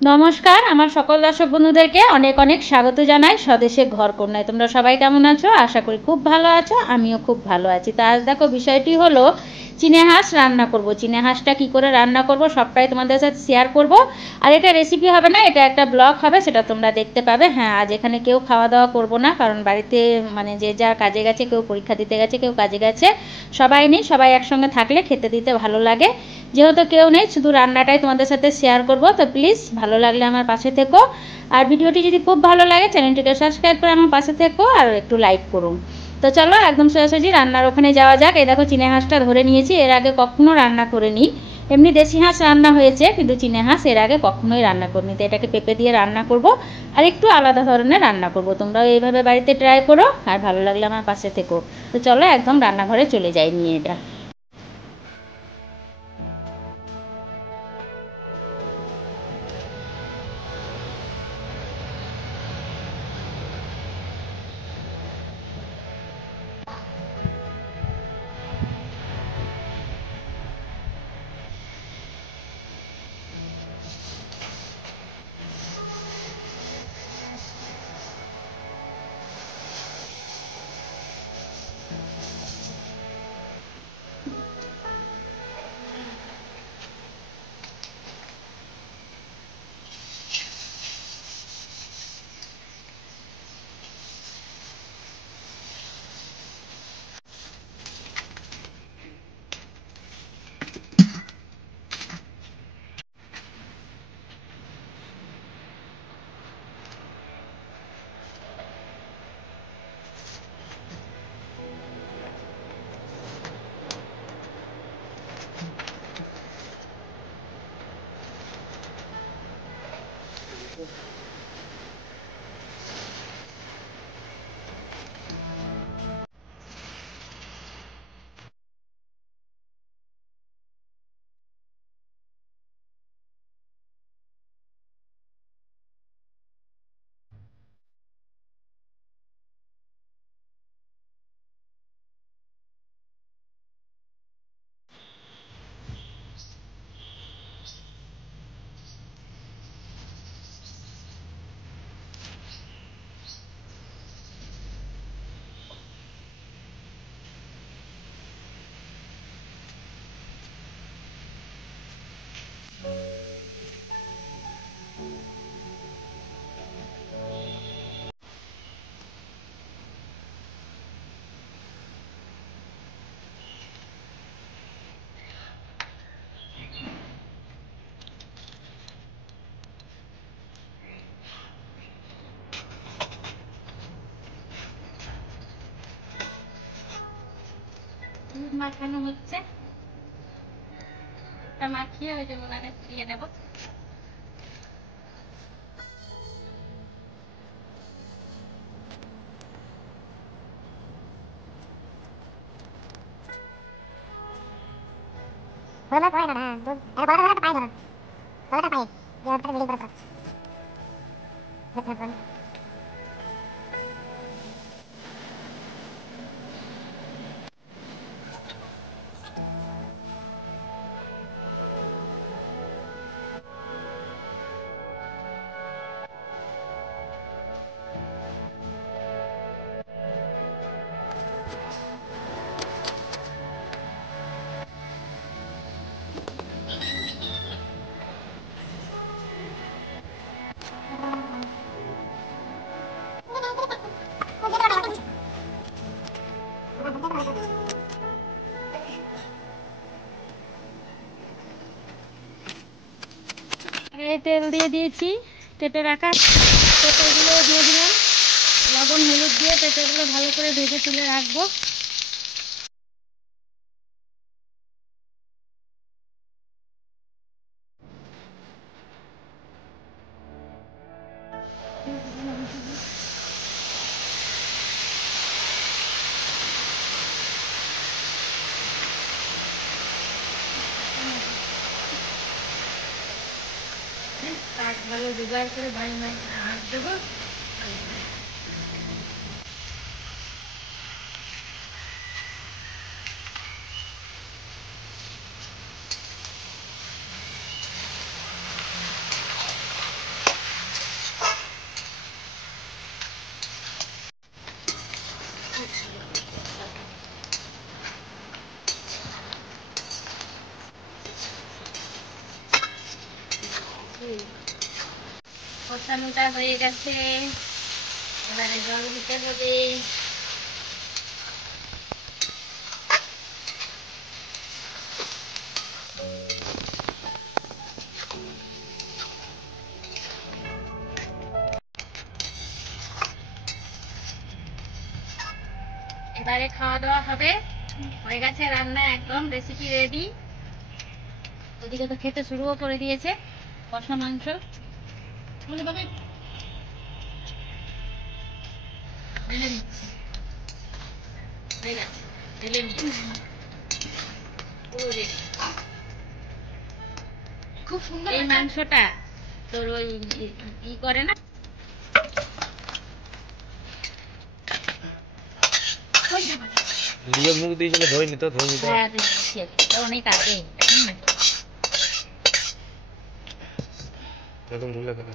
নমস্কার, আমার সকল দর্শক বন্ধুদেরকে অনেক অনেক স্বাগত জানাই স্বদেশে ঘরকন্যায়। তোমরা সবাই কেমন আছো? আশা করি খুব ভালো আছো, আমিও খুব ভালো আছি। তো আজ দেখো বিষয়টি হলো চিনে হাঁস রান্না করব। চিনে হাঁসটা কী করে রান্না করব সবটাই তোমাদের সাথে শেয়ার করব। আর এটা রেসিপি হবে না, এটা একটা ব্লগ হবে, সেটা তোমরা দেখতে পাবে। হ্যাঁ, আজ এখানে কেউ খাওয়া দাওয়া করব না, কারণ বাড়িতে মানে যে যার কাজে গেছে, কেউ পরীক্ষা দিতে গেছে, কেউ কাজে গেছে, সবাই নেই। সবাই একসঙ্গে থাকলে খেতে দিতে ভালো লাগে। যেহেতু কেউ নেই, শুধু রান্নাটাই তোমাদের সাথে শেয়ার করব। তো প্লিজ ভালো লাগলে আমার পাশে থেকো, আর ভিডিওটি যদি খুব ভালো লাগে চ্যানেলটিকে সাবস্ক্রাইব করে আমার পাশে থেকো, আর একটু লাইক করুন। তো চলো একদম সোজাসুজি রান্নার ওখানে যাওয়া যাক। এই দেখো চিনে হাঁসটা ধরে নিয়েছি, এর আগে কখনো রান্না করিনি। এমনি দেশি হাঁস রান্না হয়েছে, কিন্তু চিনে হাঁস এর আগে কখনোই রান্না করিনি। তো এটাকে পেঁপে দিয়ে রান্না করব, আর একটু আলাদা ধরনের রান্না করব। তোমরাও এইভাবে বাড়িতে ট্রাই করো, আর ভালো লাগলে আমার পাশে থেকো। তো চলো একদম রান্নাঘরে চলে যাই নিয়ে এটা। দুধ মাখানো হচ্ছে, এটা মাখিয়ে ওই যে উনানে দিয়ে দেবো। বলা পায় না, না দুধ এটা বলা পায় না, বলাটা পায় যে ওটা মিলি করে দেখতে তেল দিয়ে দিয়েছি, কেটে রাখা পেঁপেগুলো দিয়ে দিলাম। লবণ হলুদ দিয়ে পেঁপেগুলো ভালো করে ভেজে তুলে রাখবো। ভালো জোগাড় করে ভাই হাত দেবো। কষানোটা হয়ে গেছে, এবারে জল দিতে হবে। এবারে খাওয়া দাওয়া হবে, হয়ে গেছে রান্না, একদম রেসিপি রেডি। ওদিকে তো খেতে শুরুও করে দিয়েছে কষা মাংস। হয়ে গেছে, ঢেলে নিচ্ছি, পুরো রেডি। খুব সুন্দর এই মাংসটা তোর ওই ই করে না, লিওর মুখ দিয়ে ধরে নিত হ্যাঁ অনেক আগে। এরকম ভুলে গেল।